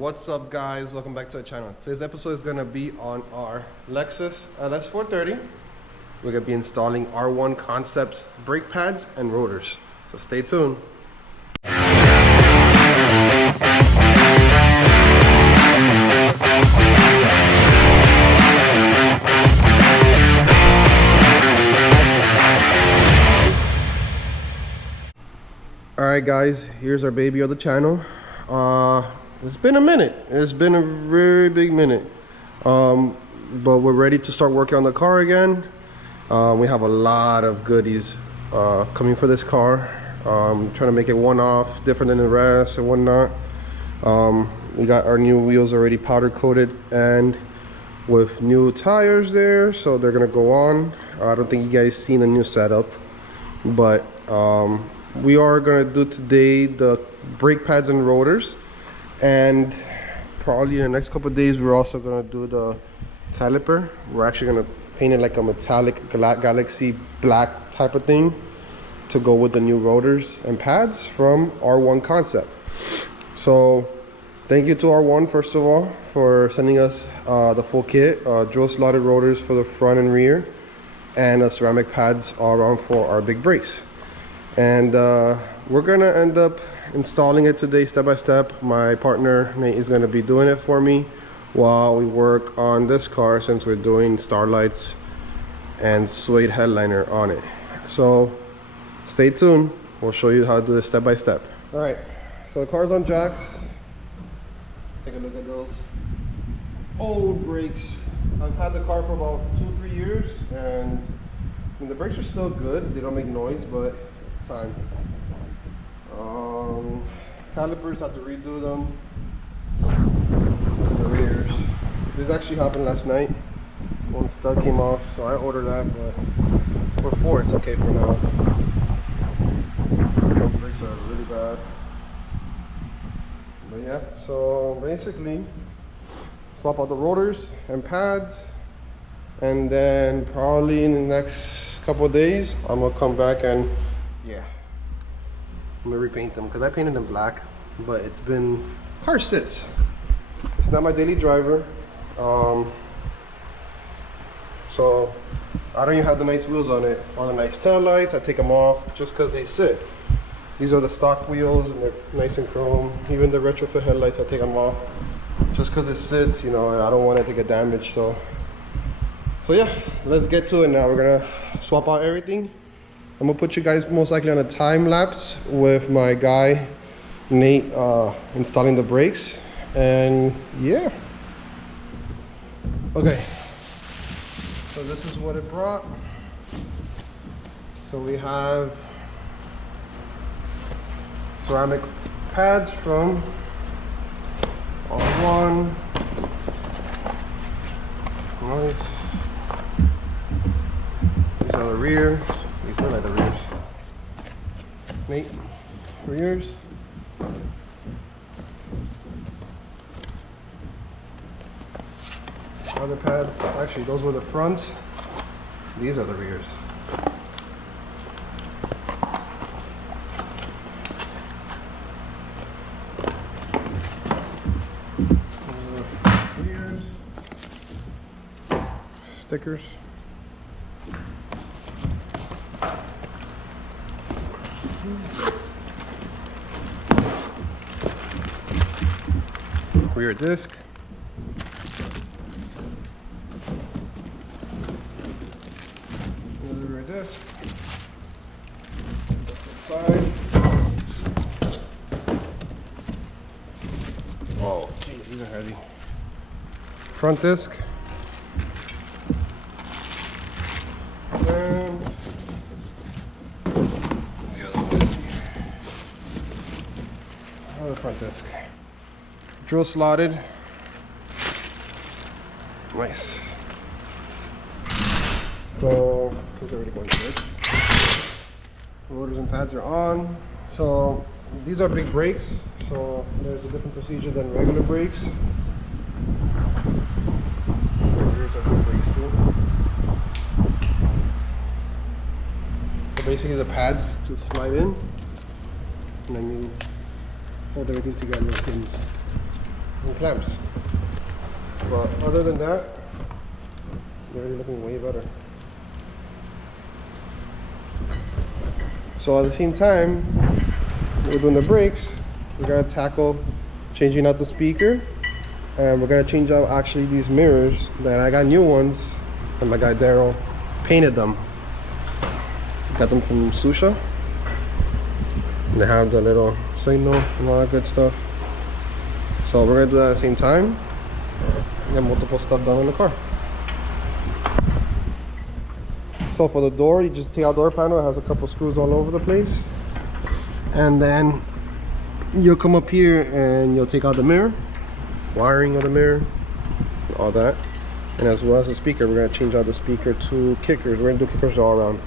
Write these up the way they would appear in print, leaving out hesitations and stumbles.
What's up, guys? Welcome back to our channel. Today's episode is going to be on our Lexus LS430. We're going to be installing R1 Concepts brake pads and rotors, so stay tuned. Alright guys, here's our baby of the channel. It's been a minute. It's been a very big minute. But we're ready to start working on the car again. We have a lot of goodies coming for this car. Trying to make it one-off, different than the rest and whatnot. We got our new wheels already powder coated and with new tires there, so they're gonna go on. I don't think you guys seen the new setup, but we are gonna do today the brake pads and rotors, and probably in the next couple of days we're also gonna do the caliper. We're actually gonna paint it like a metallic galaxy black type of thing to go with the new rotors and pads from R1 Concept. So thank you to R1 first of all for sending us the full kit, drill slotted rotors for the front and rear, and ceramic pads all around for our big brakes. And we're gonna end up installing it today step by step. My partner Nate is gonna be doing it for me while we work on this car, since we're doing starlights and suede headliner on it. So stay tuned, we'll show you how to do this step by step. All right, so the car's on jacks. Take a look at those old brakes. I've had the car for about 2-3 years, and I mean, the brakes are still good. They don't make noise, but it's time. Calipers, have to redo them. The rears. This actually happened last night. One stud came off, so I ordered that, but for 4 it's okay for now. Those brakes are really bad. But yeah, so basically swap out the rotors and pads, and then probably in the next couple of days I'm gonna come back and I'm gonna repaint them, because I painted them black, but it's been, car sits. It's not my daily driver. So I don't even have the nice wheels on it, or the nice tail lights. I take them off just because they sit. These are the stock wheels and they're nice and chrome. Even the retrofit headlights, I take them off just because it sits, you know, and I don't want it to get damaged. So yeah, let's get to it now. We're gonna swap out everything. I'm gonna put you guys most likely on a time lapse with my guy Nate installing the brakes, and yeah. Okay, so this is what it brought. So we have ceramic pads from R1. Nice. These are the rears. These are like the rears. Nate, rears. Other pads. Actually, those were the fronts. These are the rears. Rears. Stickers. Rear disc. Another rear disc. Side. Oh, geez, these are heavy. Front disc. And the other one. Another front disc. Drill slotted. Nice. So those are already going good. Rotors and pads are on. So these are big brakes, so there's a different procedure than regular brakes. Rotors are big brakes too. So basically the pads to slide in, and then you hold everything together with pins. and clamps. But other than that, they're looking way better. So at the same time, we're doing the brakes, we're gonna tackle changing out the speaker, and we're gonna change out actually these mirrors that I got new ones, and my guy Daryl painted them. Got them from Susha. They have the little signal and all that good stuff. So we're gonna do that at the same time. Get multiple stuff done in the car. So for the door, you just take out the door panel. It has a couple screws all over the place, and then you'll come up here and you'll take out the mirror, wiring of the mirror, all that, and as well as the speaker. We're gonna change out the speaker to kickers. We're gonna do kickers all around.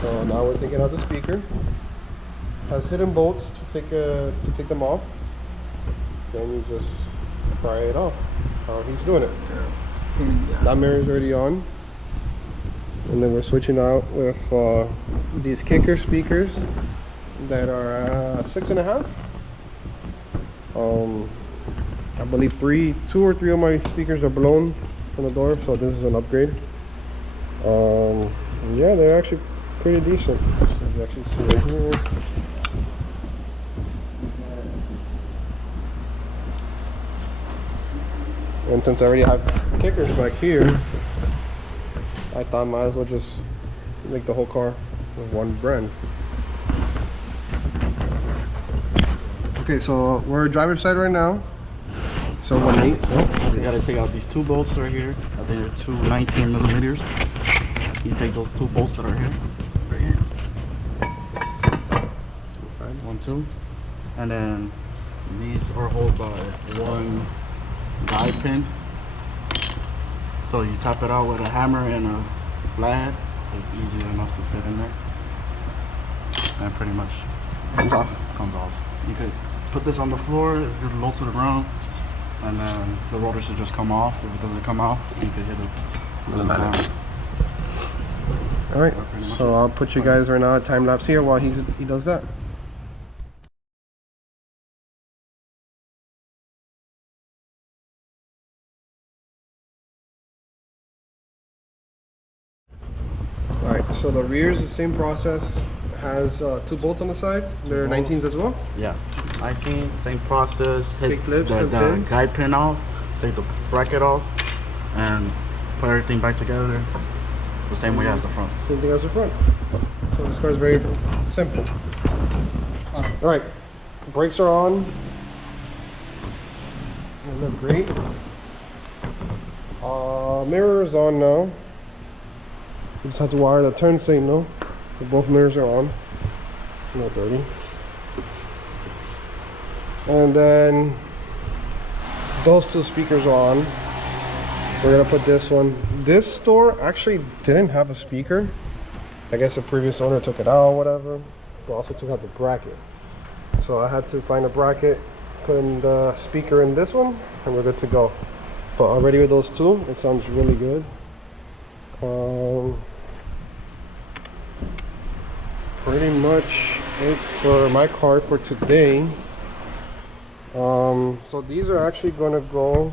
So now we're taking out the speaker. Has hidden bolts to take them off. Then you just pry it off. How he's doing it. That mirror is already on, and then we're switching out with these kicker speakers that are 6.5. I believe 2 or 3 of my speakers are blown from the door, so this is an upgrade. Yeah, they're actually pretty decent. So you actually see right here. And since I already have kickers back here, I thought I might as well just make the whole car with one brand. Okay, so we're driver's side right now. So 1.8. You gotta take out these 2 bolts right here. I think they're 2 19mm. You take those 2 bolts that are here, right here. 1, 2, and then these are held by 1 guide pin. So you tap it out with a hammer and a flathead. It's easy enough to fit in there, and pretty much Comes off. You could put this on the floor if you're low to the ground, and then the rotor should just come off. If it doesn't come off, you could hit it with a hammer. All right, so I'll put you guys right now a time lapse here while he does that. All right, so the rear is the same process. It has 2 bolts on the side. They're 19s as well. Yeah, 19, same process. Hit Take clips the and pins. guide pin off, take the bracket off, and put everything back together the same way as the front. Same thing as the front. So this car is very simple. All right, brakes are on. They look great. Mirror is on now. You just have to wire the turn signal. So both mirrors are on. No dirty. And then those 2 speakers are on. We're gonna put this one. This store actually didn't have a speaker. I guess the previous owner took it out or whatever, but also took out the bracket. So I had to find a bracket, put in the speaker in this one, and we're good to go. But already with those 2, it sounds really good. Pretty much it for my car for today. So these are actually gonna go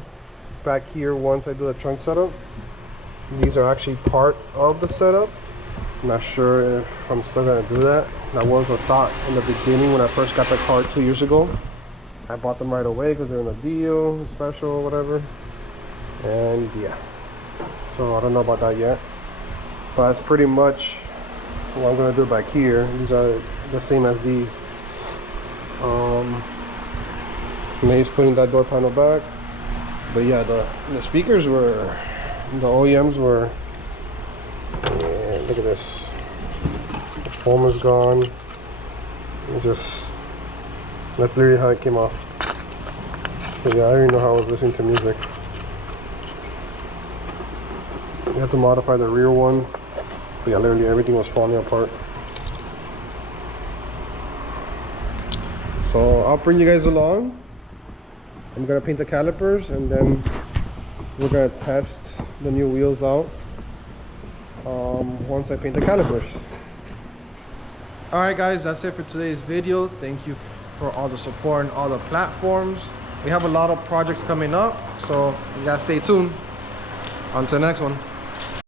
back here once I do the trunk setup. These are actually part of the setup. I'm not sure if I'm still gonna do that. That was a thought in the beginning when I first got the car 2 years ago. I bought them right away because they're in a deal, special, whatever. And yeah, so I don't know about that yet. But that's pretty much what I'm gonna do back here. These are the same as these. May's putting that door panel back. But yeah, the speakers were, the OEMs were, yeah, look at this. The foam is gone. It just, that's literally how it came off. So yeah, I don't even know how I was listening to music. You have to modify the rear one. But yeah, literally everything was falling apart. So I'll bring you guys along. I'm gonna paint the calipers and then we're gonna test the new wheels out once I paint the calipers. Alright guys, that's it for today's video. Thank you for all the support and all the platforms. We have a lot of projects coming up, so you gotta stay tuned. On to the next one.